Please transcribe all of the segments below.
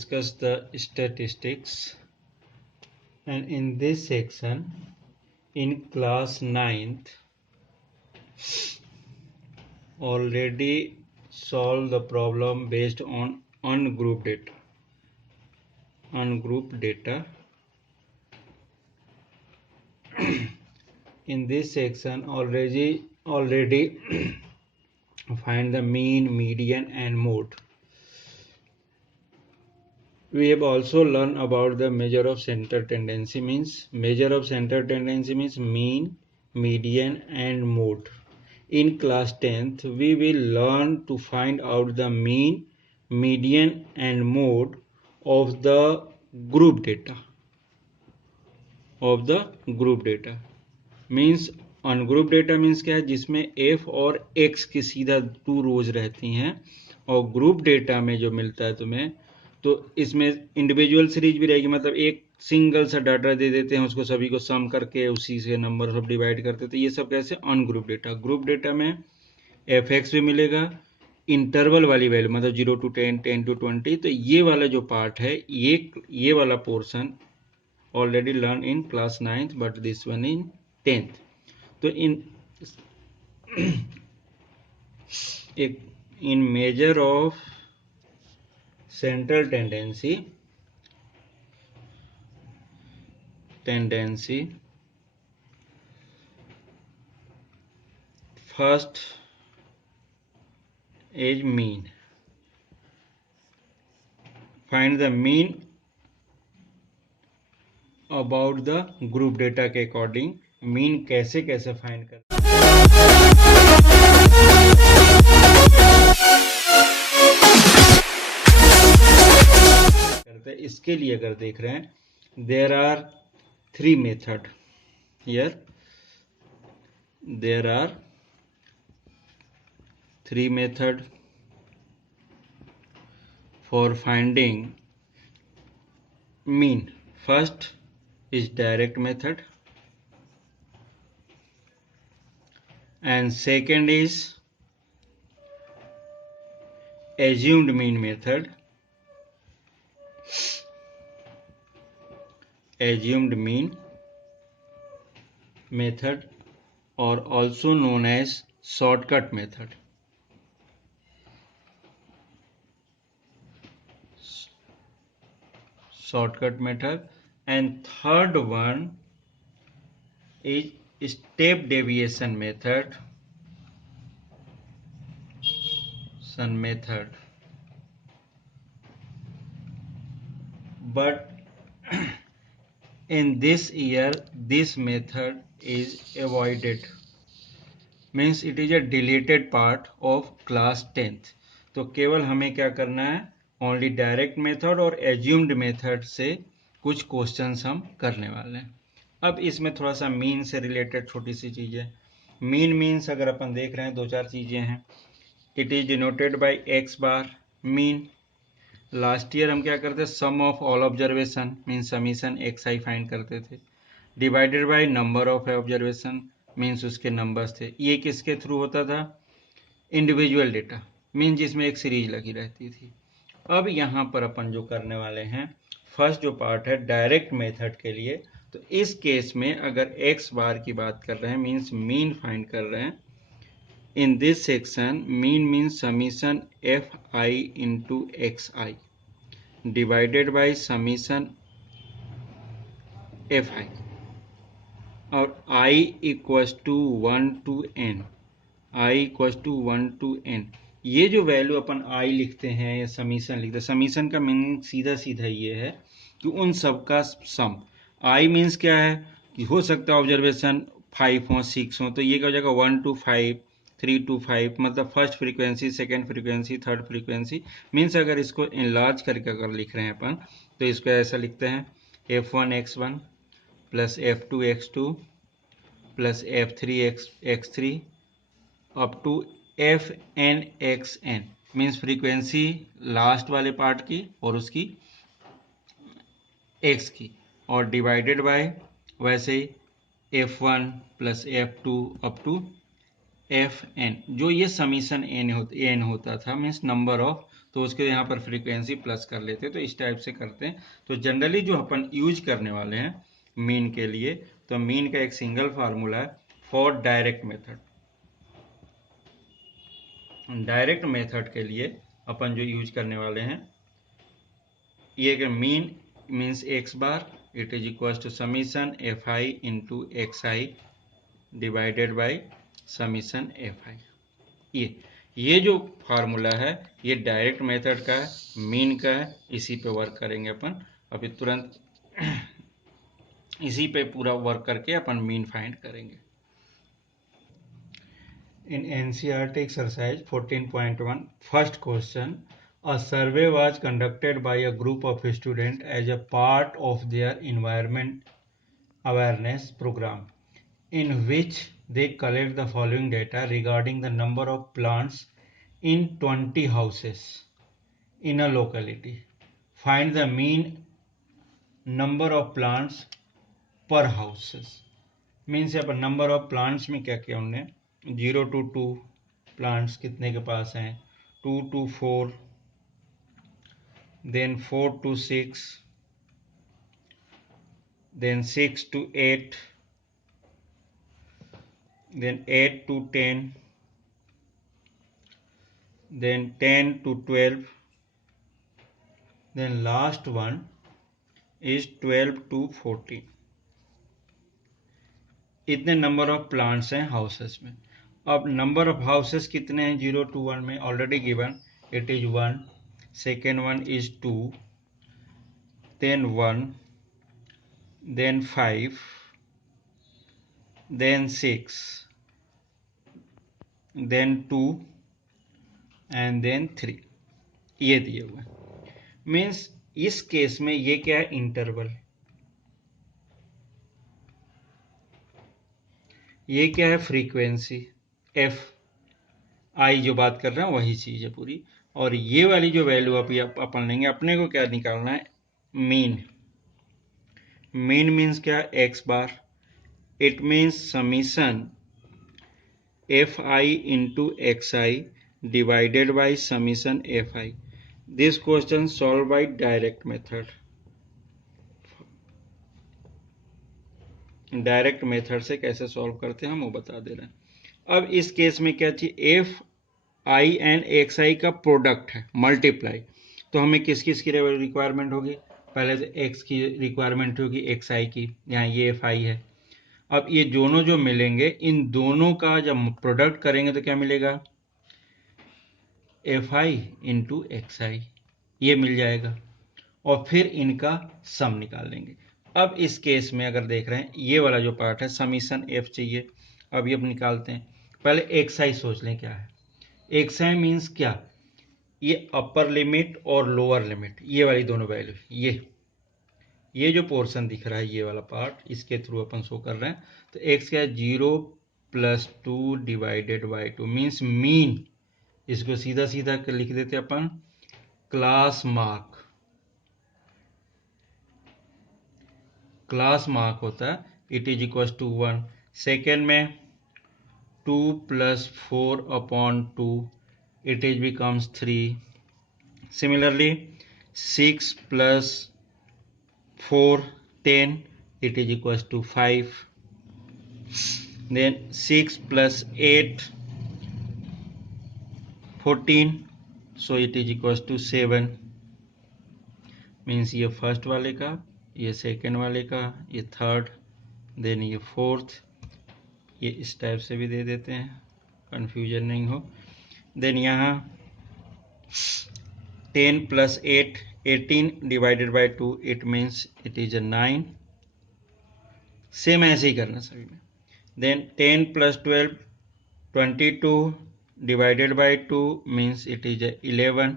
discuss the statistics, and in this section in class 9th already solved the problem based on ungrouped data. In this section already find the mean, median and mode. We have also learned about the measure of center tendency. Measure of center tendency means mean, median and mode. In class 10th we will learn to find out the mean, median and mode of the group data. Means ungroup data means क्या है, जिसमें F और x की सीधा 2 रोज रहती हैं, और group data में जो मिलता है तुम्हें, तो इसमें इंडिविजुअल सीरीज भी रहेगी, मतलब एक सिंगल सा डाटा दे देते हैं, उसको सभी को सम करके उसी से नंबर सब डिवाइड करते हैं, तो ये सब कैसे अनग्रुप डेटा। ग्रुप डेटा में एफ एक्स भी मिलेगा, इंटरवल वाली वैल्यू मतलब 0 to 10, 10 to 20, तो ये वाला जो पार्ट है, ये वाला portion already learned in class 9th, but this one in 10th. तो in measure of central tendency first is mean. Find the mean about the group data के अकॉर्डिंग। मीन कैसे फाइंड करते, इसके लिए अगर देख रहे हैं, there are 3 method here, there are 3 method for finding mean. First is direct method and second is assumed mean method, or also known as shortcut method. And third one is step deviation method, but in this year this method is avoided, means it is a deleted part of class 10th. तो केवल हमें क्या करना है, only direct method और assumed method से कुछ questions हम करने वाले हैं। अब इसमें थोड़ा सा मीन से रिलेटेड छोटी सी चीजें। मीन मीन्स अगर अपन देख रहे हैं 2-4 चीजें हैं। It is denoted by X bar mean. Last year हम क्या करते, sum of all observation means summation X I find करते थे, divided by number of observation means उसके नंबर्स थे। ये किसके थ्रू होता था, इंडिविजुअल डेटा मीन्स जिसमें एक सीरीज लगी रहती थी। अब यहाँ पर अपन जो करने वाले हैं, फर्स्ट जो पार्ट है डायरेक्ट मेथड के लिए, तो इस केस में अगर एक्स बार की बात कर रहे हैं मीन्स मीन फाइंड कर रहे हैं, in this section mean means summation f i into x i divided by summation f i, और i equals to 1 to n, ये जो वैल्यू अपन i लिखते हैं या समीशन लिखते हैं, समीशन का मीनिंग सीधा ये है कि उन सब का सम। i मीन्स क्या है कि हो सकता है ऑब्जर्वेशन 5 हो 6 हो, तो ये क्या हो जाएगा 1 to 5, 3 to 5, मतलब first frequency, second frequency, third frequency. Means अगर इसको इनलार्ज करके अगर लिख रहे हैं अपन, तो इसको ऐसा लिखते हैं f1 x1 plus f2 x2 plus f3 x3 up to fn xn, means frequency last वाले पार्ट की और उसकी x की, और डिवाइडेड बाय वैसे ही f1 plus f2 up to fn, जो ये समीशन n होता था, मीन्स नंबर ऑफ तो उसके यहाँ पर फ्रीक्वेंसी प्लस कर लेते हैं। तो इस टाइप से करते हैं। तो जनरली जो अपन यूज करने वाले हैं मीन के लिए, तो मीन का एक सिंगल फार्मूला है for direct method. Direct method के लिए अपन जो यूज करने वाले हैं, ये mean means x bar, it is equal to summation f i into x i divided by summation f i. ये जो फार्मूला है ये डायरेक्ट मेथड का है, मीन का है, इसी पे वर्क करेंगे अपन अभी तुरंत। इसी पे पूरा वर्क करके अपन मीन फाइंड करेंगे। In NCERT exercise 14.1, first question, a survey was conducted by a group of students as a part of their environment awareness program, in which they collect the following data regarding the number of plants in 20 houses in a locality. Find the mean number of plants per houses. Means यहाँ पर number of plants में क्या किया उनने, 0 to 2 plants कितने के पास हैं, 2 to 4, then 4 to 6, then 6 to 8, then 8 to 10, then 10 to 12, then last one is 12 to 14। इतने नंबर ऑफ प्लांट्स हैं हाउसेस में। अब नंबर ऑफ हाउसेस कितने हैं 0 to 1 में, already given, it is 1, second one is 2, then 1, then 5, then 6, then 2 and then 3, ये दिए हुए। मीन्स इस केस में ये क्या है, इंटरवल। ये क्या है, फ्रीक्वेंसी एफ आई, जो बात कर रहे हैं वही चीज है पूरी। और ये वाली जो वैल्यू अभी अपन लेंगे, अपने को क्या निकालना है, मीन। मीन मीन्स क्या, x bar, it means summation f i into x I divided by summation fi. This question solved by direct method. Direct method से कैसे सॉल्व करते हैं हम वो बता दे रहे हैं। अब इस केस में क्या चाहिए, एफ आई एंड एक्स आई का प्रोडक्ट है, मल्टीप्लाई। तो हमें किस किस की रिक्वायरमेंट होगी, पहले तो एक्स की रिक्वायरमेंट होगी, एक्स आई की, यहाँ ये एफ आई है। अब ये दोनों जो मिलेंगे, इन दोनों का जब प्रोडक्ट करेंगे तो क्या मिलेगा, एफ आई इंटू एक्स आई, ये मिल जाएगा। और फिर इनका सम निकाल लेंगे। अब इस केस में अगर देख रहे हैं, ये वाला जो पार्ट है समीशन एफ चाहिए। अब ये निकालते हैं, पहले एक्स आई सोच लें क्या है। एक्स आई मीन्स क्या, ये अपर लिमिट और लोअर लिमिट, ये वाली दोनों वैल्यू, ये जो पोर्शन दिख रहा है, ये वाला पार्ट, इसके थ्रू अपन शो कर रहे हैं। तो एक्स क्या है, 0 + 2 डिवाइडेड बाई 2 मीन्स मीन। इसको सीधा सीधा लिख देते अपन, क्लास मार्क। क्लास मार्क होता है, it is equal to 1। Second में 2 + 4/2, it is becomes 3। Similarly 6 + 4 10, it is equals to 5. Then 6 + 8 14, so it is equals to 7. Means ये फर्स्ट वाले का, ये सेकेंड वाले का, ये थर्ड, देन ये फोर्थ। ये इस टाइप से भी दे देते हैं, कंफ्यूजन नहीं हो। देन यहाँ 10 + 8 18 divided by 2, it means it is a 9। Same ऐसे ही करना सभी में। Then 10 + 12 22 divided by 2 means it is 11।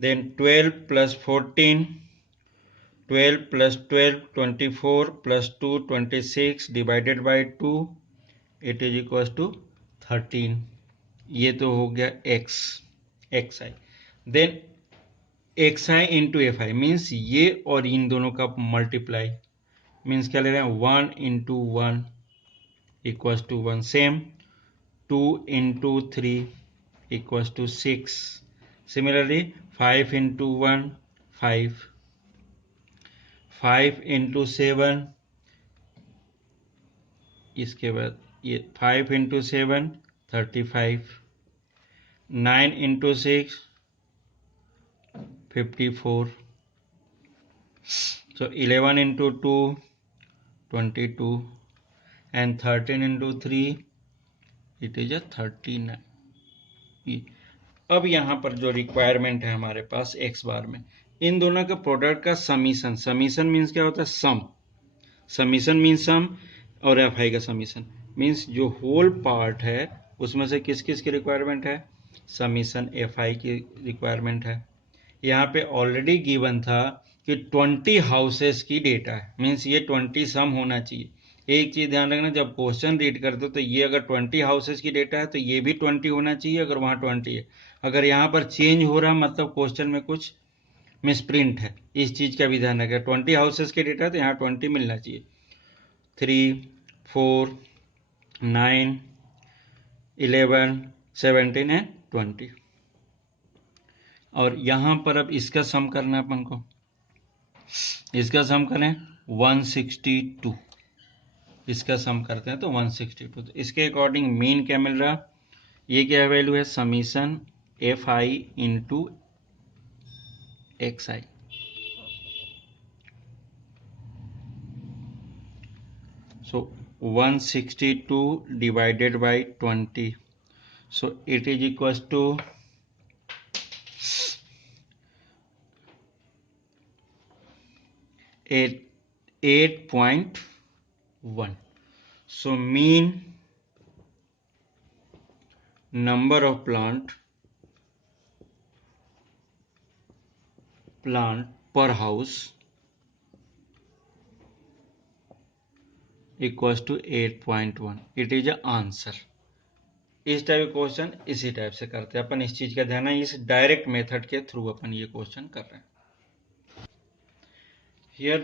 Then 12 + 14, 12 + 12 24 + 2 26 divided by 2, it is equal to 13। ये तो हो गया x i. Then x i into f i means ये और इन दोनों का मल्टीप्लाई, मीन्स क्या ले रहे हैं, 1 × 1 equals to 1। Same 2 × 3 equals to 6, Similarly 5 into 1 5, 5 into 7, इसके बाद ये 5 into 7 35, 9 into 6 54, so 11 into 2 22, and 13 into 3 it is a 39. अब यहाँ पर जो रिक्वायरमेंट है हमारे पास एक्स बार में, इन दोनों के प्रोडक्ट का समीशन, समीशन मीन्स क्या होता है, सम, समीशन मीन्स सम, और एफ आई का समीशन मीन्स जो होल पार्ट है उसमें से किस किस की रिक्वायरमेंट है, समीशन एफ आई की रिक्वायरमेंट है। यहाँ पे ऑलरेडी गिवन था कि 20 हाउसेस की डेटा है, मीन्स ये 20 सम होना चाहिए। एक चीज ध्यान रखना, जब क्वेश्चन रीड करते हो तो ये अगर 20 हाउसेस की डेटा है तो ये भी 20 होना चाहिए, अगर वहां 20 है। अगर यहाँ पर चेंज हो रहा मतलब क्वेश्चन में कुछ मिसप्रिंट है, इस चीज का भी ध्यान रखें। 20 हाउसेस की डेटा है तो यहाँ 20 मिलना चाहिए। 3 4 9 11 17 एंड 20। और यहां पर अब इसका सम करना है अपन को, इसका सम करें 162, इसका सम करते हैं तो 162। तो इसके अकॉर्डिंग मीन क्या मिल रहा, ये क्या वैल्यू है, summation f i into x i. So 162 divided by 20, so it is equal to 8.1. So mean number of plant per house equals to 8.1. It is a answer. इस टाइप क्वेश्चन इसी type से करते हैं अपन, इस चीज का ध्यान है, इस डायरेक्ट मेथड के थ्रू अपन ये क्वेश्चन कर रहे हैं। हियर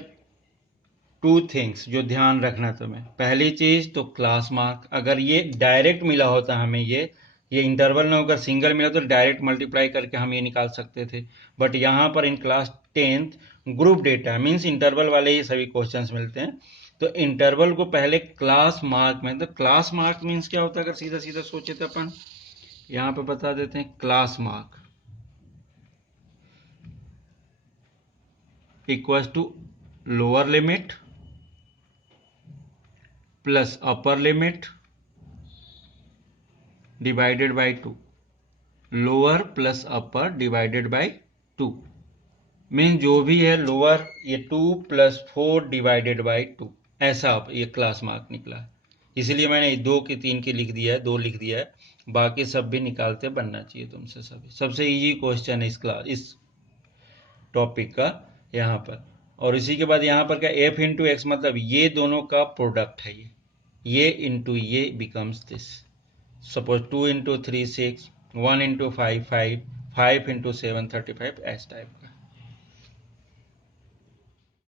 टू थिंग्स जो ध्यान रखना तुम्हें, पहली चीज तो क्लास मार्क, अगर ये डायरेक्ट मिला होता हमें ये इंटरवल में अगर सिंगल मिला तो डायरेक्ट मल्टीप्लाई करके हम ये निकाल सकते थे, बट यहाँ पर in class 10th group data means interval वाले ही सभी क्वेश्चंस मिलते हैं, तो इंटरवल को पहले क्लास मार्क में, तो क्लास मार्क मीन्स क्या होता है, अगर सीधा सीधा सोचे तो अपन यहाँ पे बता देते हैं, class mark equals to lower limit plus upper limit divided by 2, lower plus upper divided by 2, mean जो भी है लोअर ये 2 + 4 डिवाइडेड बाय 2, ऐसा ये क्लास मार्क निकला है। इसलिए मैंने 2 की 3 की लिख दिया है, 2 लिख दिया है, बाकी सब भी निकालते बनना चाहिए तुमसे सभी। सबसे इजी क्वेश्चन है इस टॉपिक का यहाँ पर। और इसी के बाद यहाँ पर क्या, एफ इंटू एक्स मतलब ये दोनों का प्रोडक्ट है, ये इंटू ये becomes this. Suppose 2 into 3 6, 1 into 5 5, 5 into 7 35, ऐसा टाइप का।